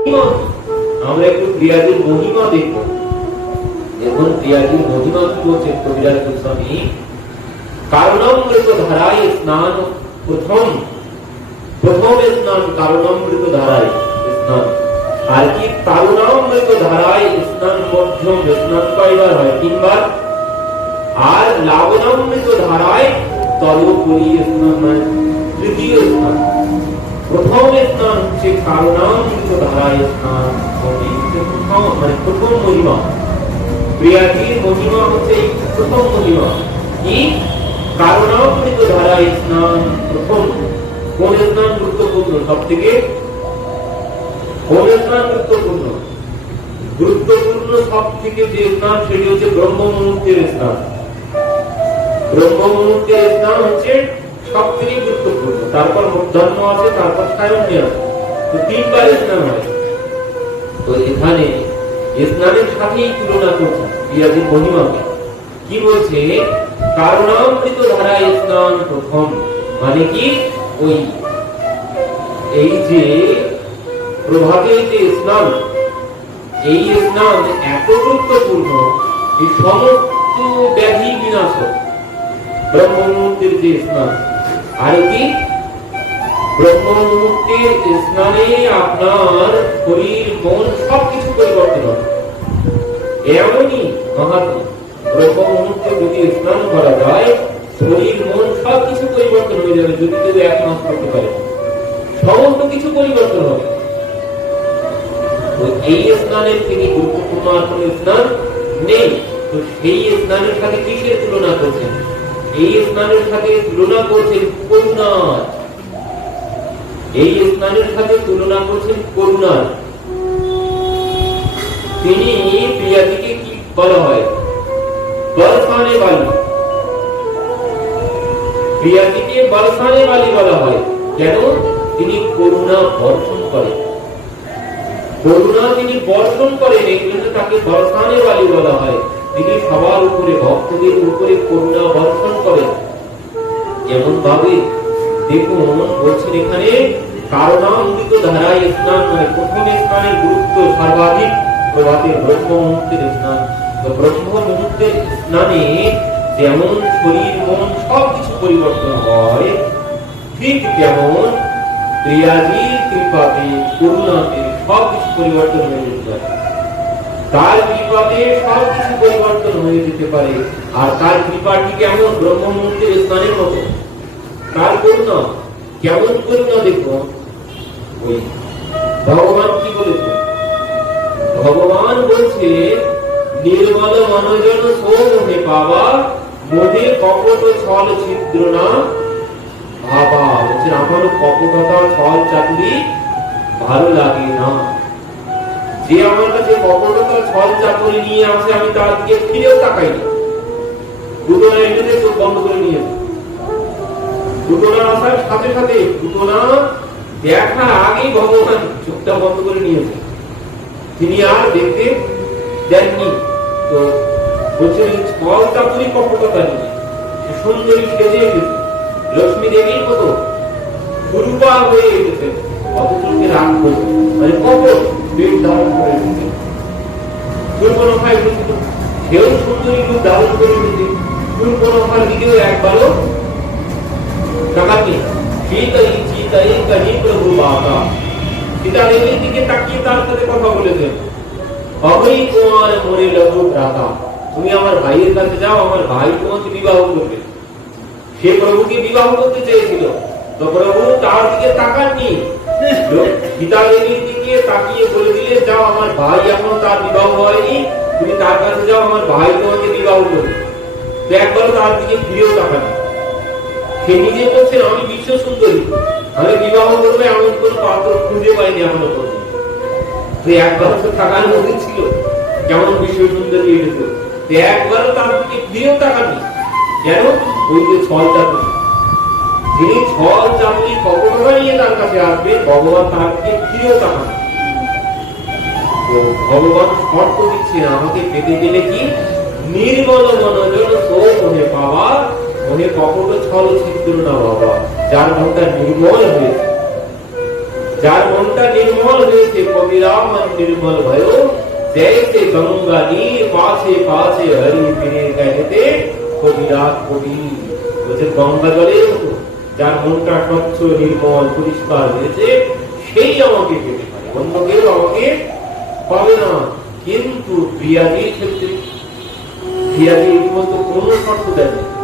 আমরা একটু ক্রিয়াজির মহিমা দেখব এখন ক্রিয়াজির মহিমা কি বলছেন কবিরাজ গোস্বামী কারণামৃত ধারায় স্নান প্রথম প্রথম স্নান কারণামৃত ধারায় স্নান আর কি কারণামৃত ধারায় স্নান মধ্যম স্নান কয়বার হয় তিনবার আর লাবণামৃত ধারায় তলোপরি স্নান মানে তৃতীয় স্নান প্রথম স্নান হচ্ছে কারণামৃত ধারায় মানে প্রথম মানে প্রথম মহিমা। ক্রিয়াটির মহিমা হচ্ছে প্রথম মহিমা। কি? কারণামৃত ধারায় স্নান প্রথম। কোন স্নান গুরুত্বপূর্ণ? সব থেকে কোন স্নান গুরুত্বপূর্ণ? গুরুত্বপূর্ণ সব থেকে যে স্নান সেটি হচ্ছে ব্রহ্ম মুহূর্তের স্নান ব্রহ্ম মুহূর্তের স্নান হচ্ছে সব থেকে গুরুত্বপূর্ণ। তারপর মধ্যাহ্ন আছে, তারপর সায়ন্যে আছে তো তিনবার স্নান হয়। তো এখানে স্নানের সাথেই তুলনা করছে পিয়াজির মহিমাকে। কি বলছে? কারণামৃত ধারায় স্নান প্রথম। মানে কি? ওই এই যে প্রভাতে যে স্নান, এই স্নান এত গুরুত্বপূর্ণ এই সমস্ত ব্যাধি বিনাশক ব্রহ্মমূর্তির যে স্নান। আর কি? ব্রহ্মমূর্তির স্নানে আপনার শরীর, মন সবকিছু পরিবর্তন হবে। এমনই মাহাত্ম ব্রহ্মমূর্তে যদি স্নান করা যায়, শরীর, মন সবকিছু পরিবর্তন হয়ে যাবে যদি কেউ এক করতে পারে। সমস্ত কিছু পরিবর্তন হবে। তো এই স্নানের থেকে গুরুত্বপূর্ণ আর কোন স্নান নেই। তো সেই স্নানের সাথে কিসের তুলনা করছেন? এই স্নানের সাথে তুলনা করছেন করুণার। এই স্নানের সাথে তুলনা করছেন করুণার। তিনি প্রিয়াদিকে কি বলা হয়? বরসানে বালি। প্রিয়াদিকে বরসানে বালি বলা হয়। কেন? তিনি করুণা বর্ষণ করেন। করুণা তিনি বর্ষণ করেন, এই জন্য তাকে বর্ষানে বালি বলা হয়। তিনি সবার উপরে, ভক্তদের উপরে করুণা বর্ষণ করেন। যেমন ভাবে দেখুন, বলছেন এখানে কারণামৃত ধারায় স্নান মানে প্রথম স্নানের গুরুত্ব সর্বাধিক প্রভাতের ব্রহ্ম মুহূর্তের স্নান। তো ব্রহ্ম মুহূর্তের স্নানে যেমন শরীর মন সবকিছু পরিবর্তন হয়, ঠিক যেমন ক্রিয়াজির কৃপাতে করুণাতে সবকিছু পরিবর্তন হয়ে যেতে পারে। তার কৃপাতে সবকিছু পরিবর্তন হয়ে যেতে পারে। আর তার কৃপাটি কেমন? ব্রহ্ম মুহূর্তের স্থানের মতো। তার করুণা, কেমন করুণা দেখো ভগবান কি বলেছে? ভগবান বলছে, নির্মল মনোজন সৌমে পাওয়া মোহে কপট ছল ছিদ্র না বাবা বলছেন আমার কপটতা ছল চাকরি ভালো লাগে না। যে আমার কাছে কপটতা ছল চাকরি নিয়ে আসে, আমি তার দিকে ফিরেও তাকাই না। দুটো না এমনিতে চোখ বন্ধ করে নিয়ে দুটো আসার সাথে সাথে দুটো না দেখার আগেই ভগবান চোখটা বন্ধ করে নিয়েছে। তিনি আর দেখতে দেননি। তো বলছেন ছল চাকরি কপটতা নিয়ে সুন্দরী সেজে এসেছে। লক্ষ্মী দেবীর মতো সুরূপা হয়ে এসেছে। অতটুকু রাগ করছে মানে কপট বেশ ধারণ করে এসেছে সুরপনখায় এসেছিল সেও সুন্দরী রূপ ধারণ করে এসেছে সুরপনখার দিকেও একবারও তাকাতে শীতই তার বিবাহ হয়নি। তুমি তার কাছে যাও, আমার ভাই বিবাহ করবে। তো একবারও তার দিকে ফিরেও সে নিজে বলছেন, আমি বিশ্ব সুন্দরী। আমি বিবাহ করবে এমন কোন পাত্র খুঁজে পাইনি এখনও একবার তো উচিত ছিল তার দিকে কেন? ওই যে ছল চাতুরি যিনি ছল কপটতা নিয়ে তার কাছে আসবে, ভগবান ভগবান শর্ত দিচ্ছেন, আমাকে পেতে গেলে কি? নির্মল মনোজন শোক হয়ে পাওয়া উনি কখনো ছল ছিদ্র না বাবা। যার মনটা নির্মল হয়েছে। যার মনটা নির্মল হয়েছে কবিরাম নির্মল ভয়। গঙ্গা নীর, পাশে পাশে হরি ফিরে কবি বলছে, গঙ্গা জলে যার মনটা স্বচ্ছ, নির্মল, পরিষ্কার হয়েছে, সেই আমাকে পেতে পারে। অন্য কেউ আমাকে পাবে না। কিন্তু প্রিয়াদির ক্ষেত্রে প্রিয়াদি মতো কোনো শর্ত দেয়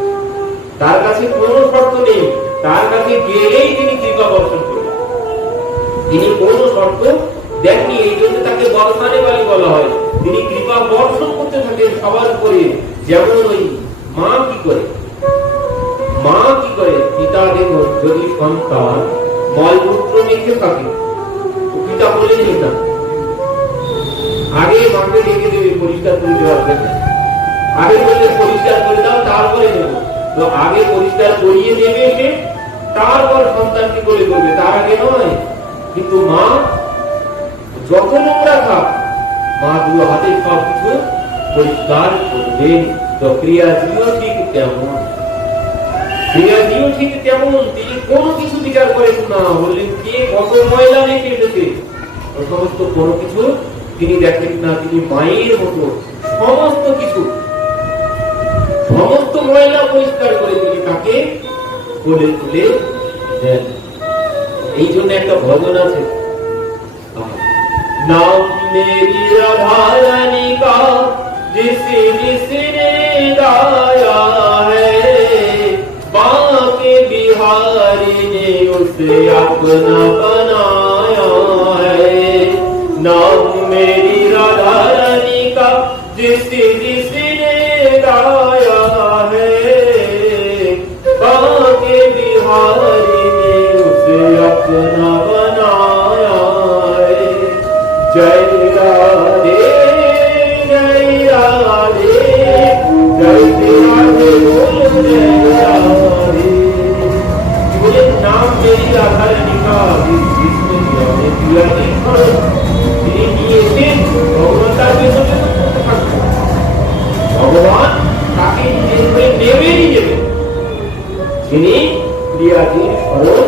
তার কাছে কোনো শর্ত নেই। তার কাছে গেলেই তিনি কৃপা বর্ষণ করবেন। তিনি কোনো শর্ত দেননি, এই জন্য তাকে বর্ষানে বালি বলা হয়। তিনি কৃপা বর্ষণ করতে থাকেন সবার উপরে, যেমন ওই মা কি করে? মা কি করে? পিতা দেখুন যদি সন্তান মলমূত্র মেখে থাকে পিতা বলে না আগে মাকে ডেকে দেবে, পরিষ্কার করে দেওয়ার জন্য। আগে বললে পরিষ্কার করে দাও, তারপরে নেব তো আগে পরিষ্কার করিয়ে দেবে সে, তারপর সন্তানকে বলে করবে? তার আগে নয়। কিন্তু মা যত নোংরা থাক মা দুটো হাতে সব কিছু পরিষ্কার করবেন তো ক্রিয়াজিও ঠিক তেমন। ক্রিয়াজিও ঠিক তেমন, তিনি কোনো কিছু বিচার করেন না। বললেন, কে কত ময়লা রেখে এসেছে সমস্ত কোনো কিছু তিনি দেখেন না, তিনি মায়ের মতো। সমস্ত কিছু। ময়লা পরিষ্কার করে তিনি তাকে কোলে তুলে দেন এই জন্য একটা ভজন আছে नाम मेरी राधा रानी का जिसे जिसने गाया है बाके बिहारी ने उसे अपना ভগবান ক্রিয়াদির স্মরণ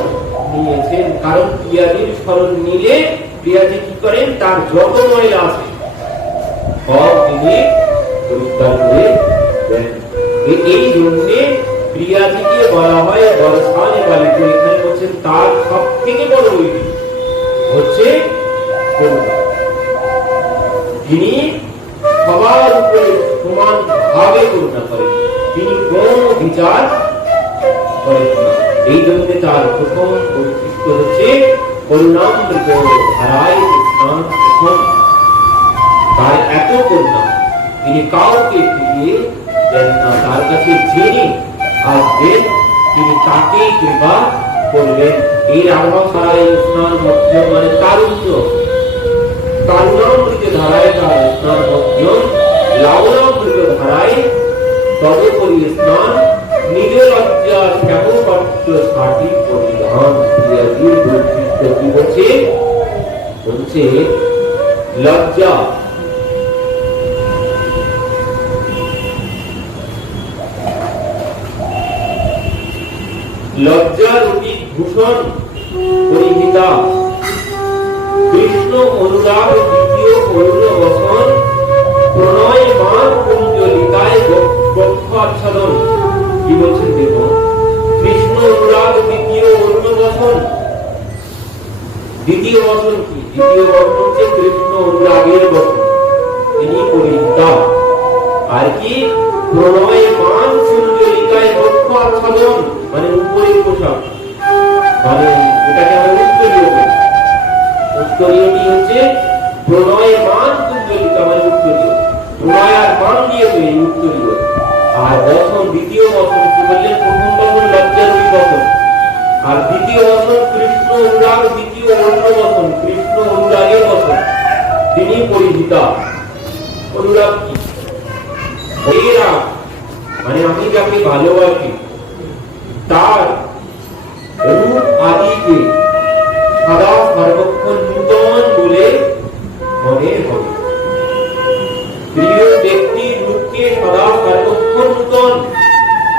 নিয়েছেন কারণ ক্রিয়াদির স্মরণ নিলে ক্রিয়াদি কি করেন তার যত ময়লা আছে সব তিনি পরিষ্কার করে এই জন্যে ক্রিয়াদিকে বলা হয় বরসানে বালিত এখানে বলছেন তার সব থেকে বড় বৈধি হচ্ছে করুণা তিনি সবার উপরে সমান ভাবে করুণা করেন, তিনি কোন বিচার করেন না। এই জন্য তার প্রথম বৈশিষ্ট্য হচ্ছে করুণামৃত ধারায় স্নান প্রথম। তার এত করুণা তিনি কাউকে ফিরিয়ে দেন না তার কাছে যিনি আসবেন তিনি তাকেই কৃপা করবেন এই সারাই স্নান মধ্য মানে তারুণ্য। কারুণামৃত ধারায় তার স্নান মধ্য লাবণামৃত ধারায় তদুপরি স্নান নিজ লজ্জা শ্যামপত্র সাটি পরিধান বলছে? বলছে, লজ্জা লজ্জার ভূষণ পরিহিতা। কৃষ্ণ অনুরাগ দ্বিতীয় অরুণ বসন, প্রণয় মান কুঞ্জলিকায় বক্ষ আচ্ছাদন কি বলছেন দেখুন কৃষ্ণ অনুরাগ দ্বিতীয় অরুণ বসন। দ্বিতীয় বসন কি? দ্বিতীয় বসন হচ্ছে কৃষ্ণ অনুরাগের বসন। তিনি পরিহিতা। আর কি? প্রণয় মান কুঞ্জলিকায় বক্ষ আচ্ছাদন মানে উপরে পোশাক মানে এটাকে আমরা উত্তরীয় বলি। উত্তরীয়টি হচ্ছে? মান কুঞ্জলিকা মানে প্রণয় মান উত্তরীয়। আর বসন দ্বিতীয় বসন বললেন? প্রথম বসন আর দ্বিতীয় বসন কৃষ্ণ অনুরাগ, দ্বিতীয় অন্য বসন কৃষ্ণ অনুরাগের তিনি পরিহিতা। অনুরাগ মানে আমি যাকে ভালোবাসি তার রূপ আদিকে সদা সর্বক্ষণ নূতন বলে মনে হবে প্রিয় ব্যক্তির রূপকে সদা সর্বক্ষণ নূতন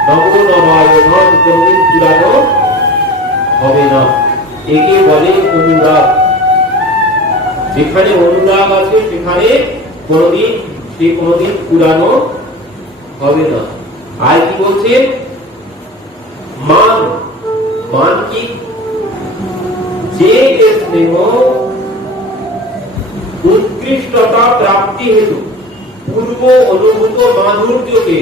নব কোনদিন পুরানো হবে না একে বলে অনুরাগ যেখানে অনুরাগ আছে সেখানে কোনোদিন সে কোনোদিন পুরানো হবে না। আর কি বলছে? মান। মান কি? যে স্নেহ উৎকৃষ্টতা প্রাপ্তি হেতু পূর্ব অনুভূত মাধুর্যকে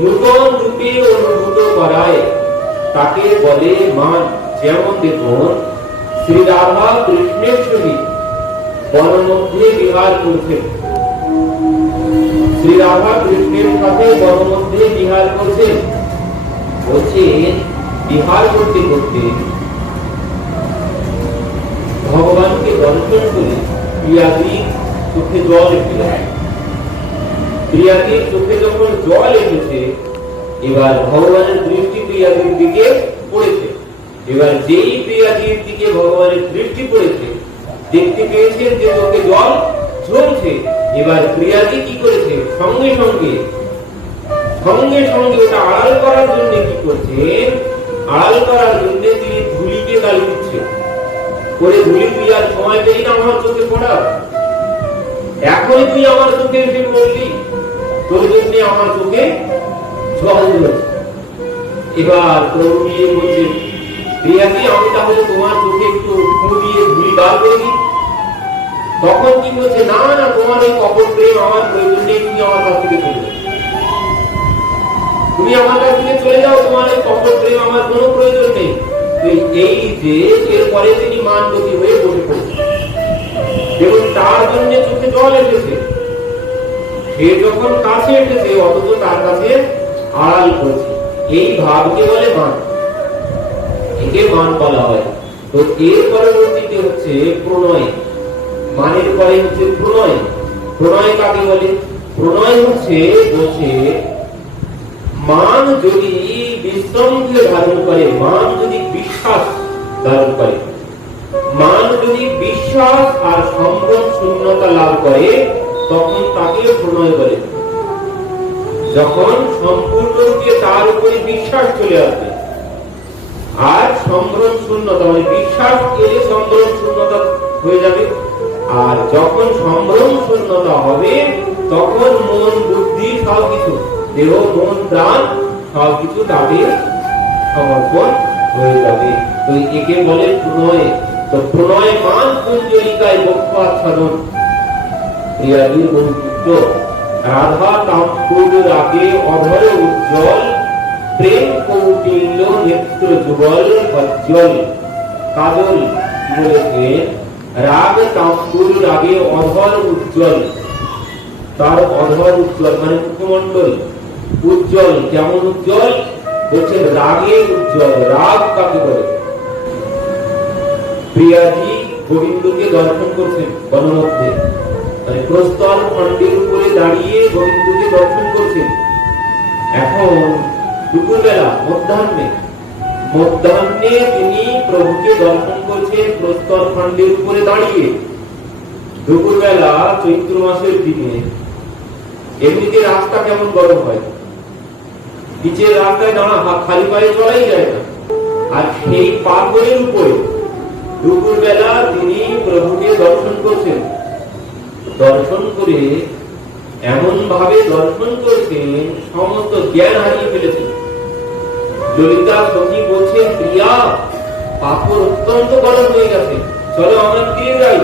নূতন রূপে অনুভূত করায়, তাকে বলে মান। যেমন দেখুন শ্রী রাধা কৃষ্ণের সহিত বন মধ্যে বিহার করছেন। শ্রী রাধা কৃষ্ণের সাথে বন মধ্যে বিহার করছেন বলছেন বিহার করতে করতে ভগবানকে দর্শন করে প্রিয়াদি চোখে জল এসে প্রিয়াদির চোখে যখন জল এসেছে, এবার ভগবানের দৃষ্টি প্রিয়াদির দিকে পড়েছে। এবার যেই প্রিয়াদির দিকে ভগবানের দৃষ্টি পড়েছে, দেখতে পেয়েছেন যে চোখে জল ঝরছে। এবার প্রিয়াদি কি করেছে? সঙ্গে সঙ্গে সঙ্গে সঙ্গে ওটা আড়াল করার জন্য কি করছে? আড়াল করার জন্য তিনি ধুলিকে গালি দিচ্ছেন করে ধুলি তুই আর সময় পেলি না আমার চোখে পড়া। এখনই তুই আমার চোখে এসে পড়লি। তোর জন্য আমার চোখে জল ধরেছে। এবার প্রভু বলছে প্রিয়াকে আমি তাহলে তোমার চোখে তখন কি বলছে না না, তোমার ওই কপট প্রেম আমার প্রয়োজন নেই, তুমি আমার কাছ থেকে চলে তুমি আমার কাছ থেকে চলে যাও, তোমার ওই কপট প্রেম আমার কোনো প্রয়োজন নেই। এই যে, এরপরে তিনি হয়ে বসে এবং তার জন্য চোখে জল এসেছে। সে যখন কাছে এসেছে, অথচ তার কাছে আড়াল করছে। এই ভাবকে বলে? মান একে মান বলা। হয় তো এর পরবর্তীতে হচ্ছে প্রণয়। মানের পরে হচ্ছে প্রণয় প্রণয় কাকে বলে? প্রণয় হচ্ছে বলছে, মান যদি বিশ্রমকে ধারণ করে, মান যদি বিশ্বাস ধারণ করে, মান যদি বিশ্বাস আর সম্ভ্রম শূন্যতা লাভ করে, তখন তাকে প্রণয় বলে। যখন সম্পূর্ণরূপে তার উপরে বিশ্বাস চলে আসবে, আর সম্ভ্রম শূন্যতা মানে বিশ্বাস এলে সম্ভ্রম শূন্যতা হয়ে যাবে। আর যখন সম্ভ্রম শূন্যতা হবে, তখন মন, বুদ্ধি সব কিছু দেহ, মন, প্রাণ সব কিছু তাকে সমর্পণ হয়ে যাবে। তো একে বলে প্রণয়। তো প্রণয় মান কুঞ্জলিকায় বক্ষ আচ্ছাদন প্রিয়াদির বন্ধুত্ব রাধা রাগে উজ্জ্বল, প্রেম কৌটিল্য নেত্র যুগল বজ্জ্বল কাজল বলেছেন রাগ তাম্পুর রাগে অধর উজ্জ্বল। তার অধর উজ্জ্বল মানে মুখমন্ডল উজ্জ্বল কেমন উজ্জ্বল? বলছেন রাগে উজ্জ্বল, রাগ কাকে বলে? প্রিয়াজি গোবিন্দকে দর্শন করছেন বনমধ্যে মানে প্রস্তর খণ্ডের উপরে দাঁড়িয়ে গোবিন্দকে দর্শন করছেন। এখন দুপুরবেলা, মধ্যাহ্নে মধ্যাহ্নে তিনি প্রভুকে দর্শন করছেন প্রস্তর খণ্ডের উপরে দাঁড়িয়ে। দুপুরবেলা চৈত্র মাসের দিনে এমনিতে রাস্তা কেমন হয়? নিচের রাস্তায় দাঁড়া খালি পায়ে চলাই যায় না। আর সেই পাথরের উপরে দুপুরবেলা তিনি প্রভুকে দর্শন করছেন। দর্শন করে এমন ভাবে দর্শন করেছেন, সমস্ত জ্ঞান হারিয়ে ফেলেছেন। ললিতা সখী বলছেন, প্রিয়া পাথর অত্যন্ত গরম হয়ে গেছে। চলো আমরা ফিরে যাই।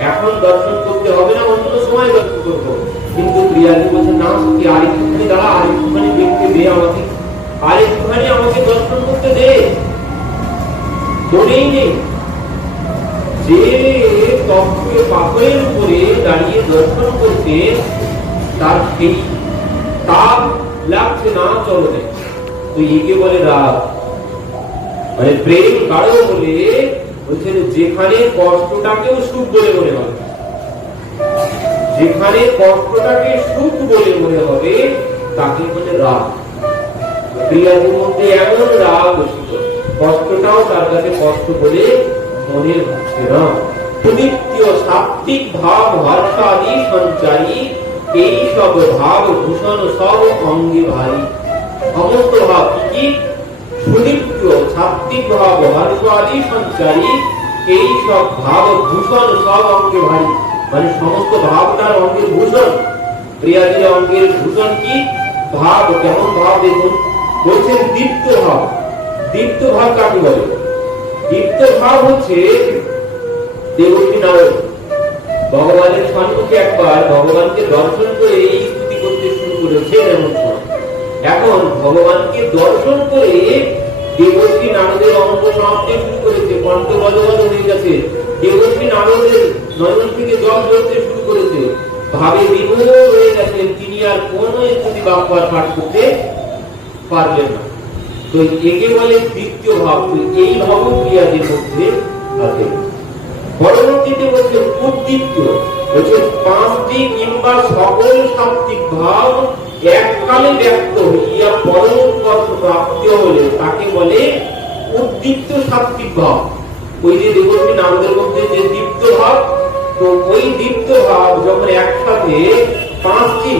এখন দর্শন করতে হবে না, অন্য সময় দর্শন করব। কিন্তু প্রিয়াদি বলছে, না সখী, আরেকটুখানি দাঁড়া, আরেকটুখানি দেখতে দে আমাকে। আরেকটুখানি আমাকে দর্শন করতে দে। মনেই নেই। যে তত্ত্বে পাথরের উপরে দাঁড়িয়ে দর্শন করতে তার সেই তাপ লাগছে না চলনে তো একে বলে রাগ মানে প্রেম গাঢ় বলে বলছেন যেখানে কষ্টটাকেও সুখ বলে মনে হবে যেখানে কষ্টটাকে সুখ বলে মনে হবে তাকে বলে রাগ প্রিয়াদের মধ্যে এমন রাগ বসিত কষ্টটাও তার কাছে কষ্ট বলে মনে হচ্ছে না সুদীপ্ত সাত্বিক ভাব হর্ষাদি সঞ্চারী এই সব ভাব ভূষণ সব অঙ্গে ভারী ভাব কি? সুদীপ্ত সাত্বিক ভাব সঞ্চারী, এই সব ভাব, ভূষণ সব অঙ্গে ভারী। মানে সমস্ত ভাব তার অঙ্গের ভূষণ। প্রিয়াজির অঙ্গের ভূষণ কি? ভাব, কেমন ভাব দেখুন। বলছেন দীপ্ত ভাব। দীপ্ত ভাব কাকে বলে? দীপ্ত ভাব হচ্ছে দেবতী নারায়ণ ভগবানের সম্মুখে একবার ভগবানকে দর্শন করে এই স্তুতি করতে শুরু করেছে এমন এখন ভগবানকে দর্শন করে দেবশ্রী নারদের অঙ্গ সমাপ্তি শুরু করেছে কণ্ঠ বলবৎ হয়ে গেছে। দেবশ্রী নারদের নয়ন থেকে জল ঝরতে শুরু করেছে। ভাবে হয়ে গেছেন, তিনি আর কোন পাঠ করতে পারবেন না। তো একে বলে দ্বিতীয় ভাব এই ভাব ক্রিয়াদের মধ্যে আছে। পরবর্তীতে বলছে উদ্দীপ্ত, বলছে পাঁচটি কিংবা সকল সাত্বিক ভাব এককালে ব্যক্ত হইয়া পরোৎকর্ষ প্রাপ্তি হলে তাকে বলে উদ্দীপ্ত সাত্বিক ভাব। ওই যে দেবশ্রী নামদের মধ্যে যে দীপ্ত ভাব, তো ওই দীপ্ত ভাব যখন একসাথে পাঁচটি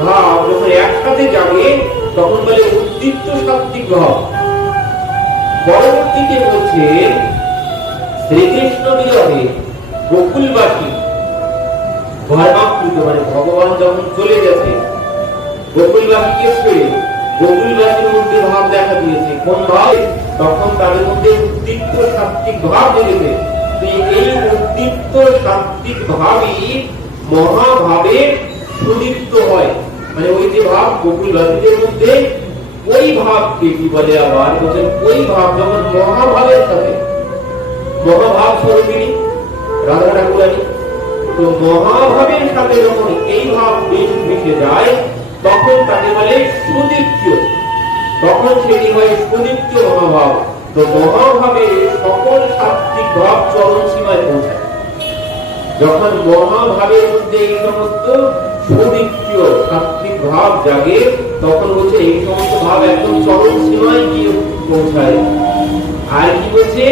ভাব যখন একসাথে যাবে তখন বলে উদ্দীপ্ত সাত্বিক ভাব। পরবর্তীতে বলছে, শ্রীকৃষ্ণ বিরহে গোকুলবাসী ধর্মাকৃত মানে ভগবান যখন চলে গেছে গোকুলবাসীকে ছেড়ে গোকুলবাসীর মধ্যে ভাব দেখা দিয়েছে। কোন ভাব? তখন তাদের মধ্যে উদ্দীপ্ত সাত্বিক ভাব জেগেছে। এই উদ্দীপ্ত সাত্বিক ভাবই মহাভাবে সুদীপ্ত হয়। মানে ওই যে ভাব গোকুলবাসীদের মধ্যে, ওই ভাবকে কি বলে আবার? বলছেন, ওই ভাব যখন মহাভাবের সাথে, মহাভাব স্বরূপিনী রাধা ঠাকুরানী, তো মহাভাবের সাথে যখন এই ভাব মিশে যায় তখন তাকে বলে সুদীপ্ত। তখন সেটি হয় সুদীপ্ত মহাভাব তো মহাভাবে সকল সাত্বিক ভাব চরম সীমায় পৌঁছায়। যখন মহাভাবের মধ্যে এই সমস্ত সুদীপ্ত সাত্বিক ভাব জাগে, তখন বলছে এই সমস্ত ভাব একদম চরম সীমায় গিয়ে পৌঁছায়। আর কি বলছে?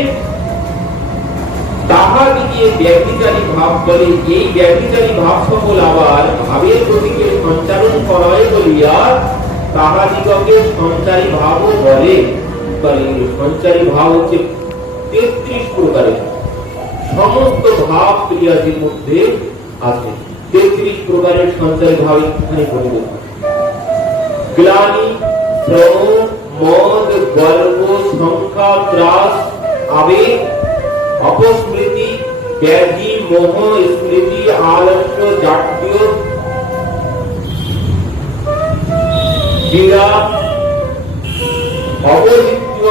তাহাদিকে ব্যক্তিচারী ভাব বলে এই ব্যক্তিচারী ভাব সকল আবার ভাবের প্রতীকে সঞ্চারণ করায় বলিয়া তাহাদিগকে সঞ্চারী ভাবও বলে বলে সঞ্চারী ভাব হচ্ছে তেত্রিশ প্রকারের সমস্ত ভাব ক্রিয়াটির মধ্যে আছে তেত্রিশ প্রকারের সঞ্চারী ভাব এখানে বলব গ্লানি শ্রম মদ গর্ব সংখ্যা ত্রাস আবেগ অপস্মৃতি ব্যাধি মোহ স্মৃতি আলস্য জাতীয় ক্রীড়া অবহিত্য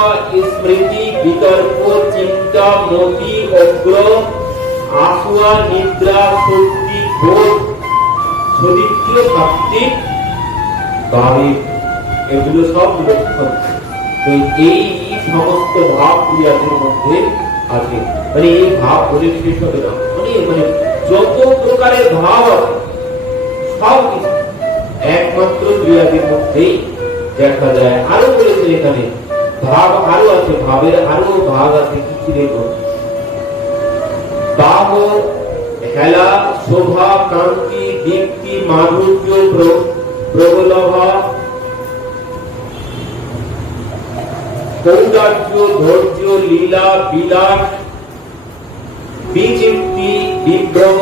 স্মৃতি বিতর্ক চিন্তা মতি অগ্র আসুয়া নিদ্রা শক্তি বোধ সদিত্য সাত্বিক ভাবে এগুলো সব লক্ষণ তো এই সমস্ত ভাব ক্রিয়াদের মধ্যে আছে মানে এই ভাব বলে হবে না। মানে মানে যত প্রকারের ভাব সব কিছু, একমাত্র ক্রিয়াদের মধ্যেই দেখা যায়। আরও বলেছে এখানে, ভাব আরও আছে, ভাবের আরও ভাগ আছে, কি কি দেখো হেলা, শোভা কান্তি দীপ্তি মাধুর্য, প্র- প্রবলভা সৌন্দর্য, ধৈর্য, লীলা, বিলাস বিচিত্তি বিভ্রম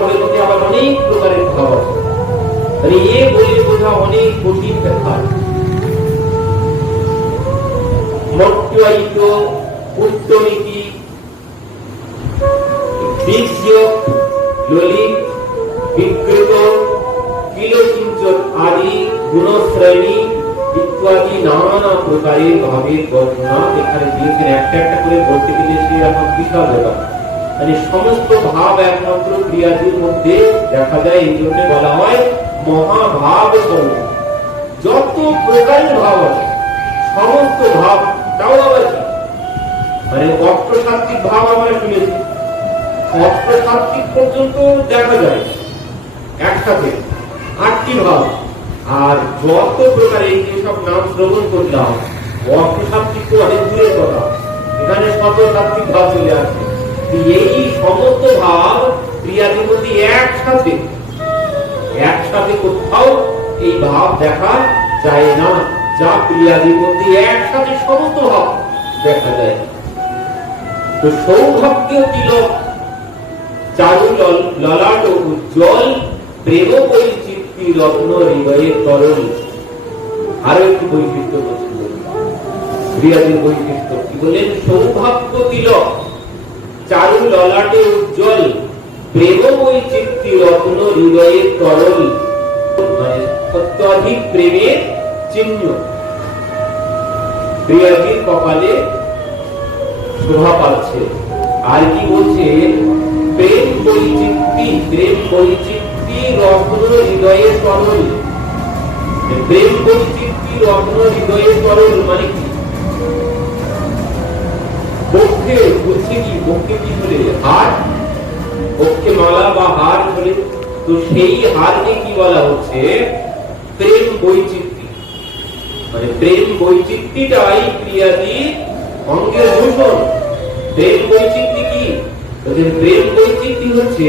ভাবের মধ্যে আবার অনেক প্রকারের আছে। মানে এ বোঝা অনেক কঠিন ব্যাপার ললিত, বিকৃত আদি গুণশ্রেণী ইত্যাদি নানা প্রকারের ভাবের বর্ণনা এখানে দিয়েছেন। একটা একটা করে বলতে গেলে সে এখন বিশাল ব্যাপার। মানে সমস্ত ভাব একমাত্র ক্রিয়াটির মধ্যে দেখা যায়, এই জন্য বলা হয় মহাভাব যত প্রকারের ভাব আছে, সমস্ত ভাব, তাও আবার মানে অষ্টসাত্বিক ভাব আমরা শুনেছি। অষ্টসাত্বিক পর্যন্ত দেখা যায়। একসাথে আটটি ভাব। আর যত প্রকার এই যে সব নাম শ্রবণ করলাম। অষ্টসাত্বিক তো অনেক দূরের কথা। এখানে শত সাত্বিক ভাব চলে আসছে এই সমস্ত ভাব ক্রিয়াদের মধ্যে একসাথে। একসাথে কোথাও এই ভাব দেখা যায় না। যা ক্রিয়াদের মধ্যে একসাথে সমস্ত ভাব দেখা যায়। তো সৌভাগ্য তিলক, চারু লল- ললাট উজ্জ্বল, প্রেম পরিচিতি রত্ন হৃদয়ে তরল আরও একটি বৈশিষ্ট্য কি মানে প্রেমের চিহ্ন। কপালে শোভা পাচ্ছে। আর কি বলছে? প্রেম বৈচিত্রি প্রেম বৈচিত্রি হৃদয়ে তরল। প্রেম মানে কি? মালা বা হার ধরে তো সেই হারকে কি বলা হচ্ছে? প্রেম বৈচিত্রি মানে প্রেম বৈচিত্রিটাই ক্রিয়াদি অঙ্গের ভূষণ প্রেম বৈচিত্রি কি? প্রেম বৈচিত্রি হচ্ছে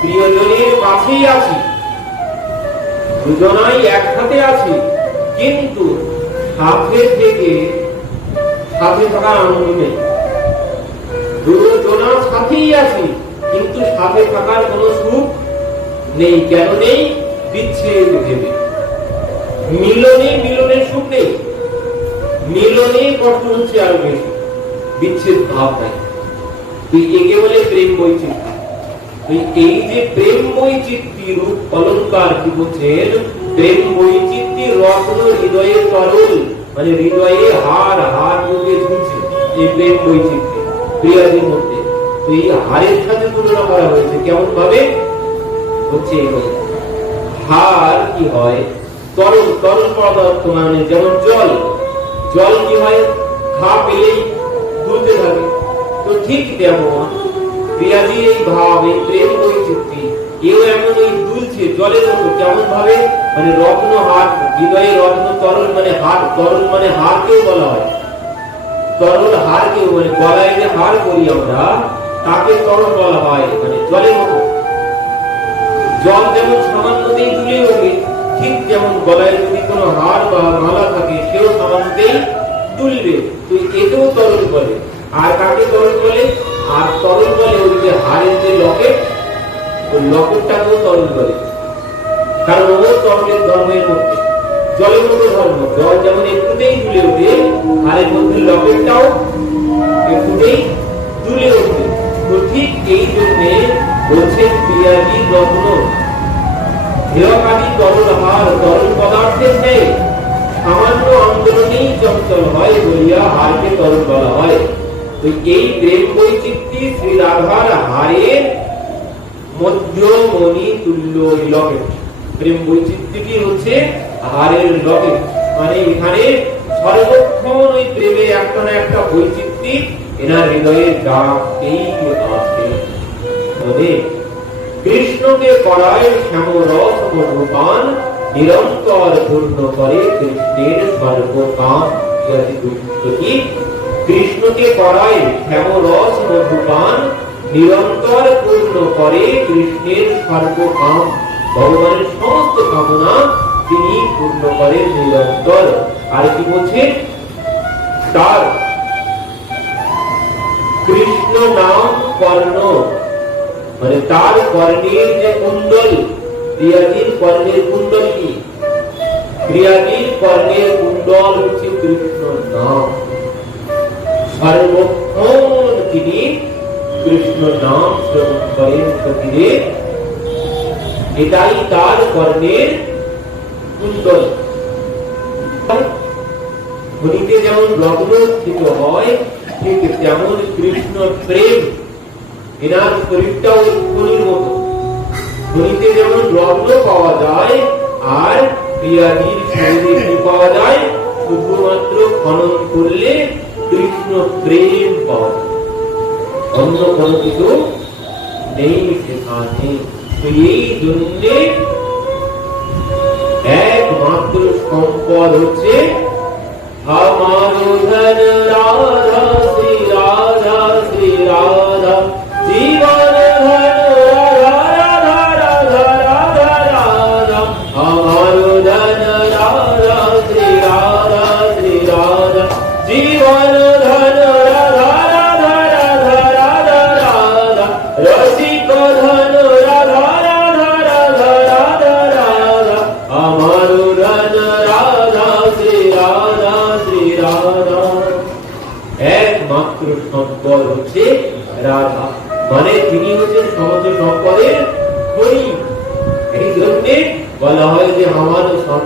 প্রিয়জনের কাছেই আছি। দুজনাই একসাথে আছি, কিন্তু সাথে থেকে সাথে থাকার আনন্দ নেই। দুজনার সাথেই আছি, কিন্তু সাথে থাকার কোনো সুখ নেই, কেন নেই বিচ্ছেদ ভেবে। মিলনে মিলনের সুখ নেই, মিলনে কষ্ট হচ্ছে আরও বেশি, বিচ্ছেদ ভাব নাই। তুই একে বলে প্রেম বৈচিত্র্য এই যে প্রেম বৈচিত্র্য রূপ অলঙ্কার কি বলছেন প্রেম বৈচিত্র্য রত্ন হৃদয়ে তরল মানে হৃদয়ে হার হার রূপে ঝুলছে এই প্রেম বৈচিত্র্য। প্রিয়াদের মধ্যে তো এই হারের সাথে তুলনা করা হয়েছে কেমন ভাবে হচ্ছে এইভাবে হার কি হয়? তরল তরল পদার্থ মানে যেমন জল। জল কি হয়? ঘা পেলেই দুলতে থাকে। তো ঠিক তেমন ক্রিয়াদি এই ভাব, এই প্রেম বৈচিত্র্য এও এমন ওই দুলছে জলের মতো কেমন ভাবে মানে রত্ন হার হৃদয়ে রত্ন তরল মানে হার তরল মানে হারকেও বলা হয়। তরল হারকেও মানে গলায় যে হার করি আমরা, তাকে তরল বলা হয় মানে জলের মতো। জল যেমন সামান্যতেই দুলে ওঠে, ঠিক যেমন গলায় যদি কোনো হার বা মালা থাকে, সেও সামান্যতেই দুলবে। তো একেও তরল বলে। আর কাকে তরল বলে? আর তরল বলে ওই যে হারের যে লকেট, ওই লকেটটাকেও তরল বলে কারণ ও তরলের ধর্মের মধ্যে। জলের মতো ধর্ম। জল যেমন একটুতেই দুলে ওঠে হারের মধ্যে লকেটটাও একটুতেই দুলে ওঠে। তো ঠিক এই জন্যে বলছেন ক্রিয়াদি রত্ন। হীরকাদি তরল হার তরল পদার্থের নেই সামান্য আন্দোলনেই চঞ্চল হয় বলিয়া হারকে তরল বলা হয়। তো এই প্রেম বৈচিত্র্য শ্রী রাধার হারের মধ্যমণি তুল্য লকেট প্রেম বৈচিত্র্যটি হচ্ছে? হারের লকেট মানে এখানে সর্বক্ষণ ওই প্রেমে একটা না একটা বৈচিত্র্য এনার হৃদয়ে জাগতেই আছে তবে কৃষ্ণকে করায় শ্যামরস মধুপান নিরন্তর পূর্ণ করে কৃষ্ণের সর্বকাম। কৃষ্ণকে করায় শ্যামরস মধুপান নিরন্তর পূর্ণ করে কৃষ্ণের সর্বকাম? ভগবানের সমস্ত কামনা তিনি পূর্ণ করেন নিরন্তর। আর কি বলছে? তার কৃষ্ণ নাম কর্ণ। মানে তার কর্ণের যে কুণ্ডল ক্রিয়াদির কর্ণের কুণ্ডল কি? ক্রিয়াদির কর্ণের কুণ্ডল হচ্ছে কৃষ্ণ নাম। সর্বক্ষণ তিনি কৃষ্ণ নাম শ্রবণ করেন প্রতিদিন এটাই তার কর্ণের কুণ্ডল। ধনীতে যেমন লগ্ন স্থিত হয়, ঠিক তেমন কৃষ্ণ প্রেম এনার শরীরটাও খনির মতো। খনিতে যেমন রত্ন পাওয়া যায়, আর ক্রিয়াদির শরীরে কি পাওয়া যায়? শুধুমাত্র খনন করলে কৃষ্ণ প্রেম যায়। অন্য কোনো কিছু নেই সেখানে। এই জন্যে একমাত্র সম্পদ হচ্ছে আমার ধন। রাধা শ্রী রাধা শ্রী, রাধা। জীবন ধন রাধা রাধা রাধা রাধা। আমার ধন।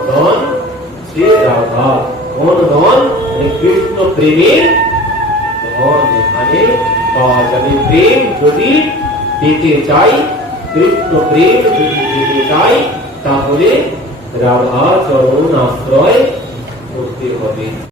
আমার সন্তান সে রাধা কোন ধন মানে কৃষ্ণ প্রেমের ধন এখানে পাওয়া যাবে প্রেম যদি পেতে চাই কৃষ্ণ প্রেম যদি পেতে চাই তাহলে রাধা চরণ আশ্রয় করতে হবে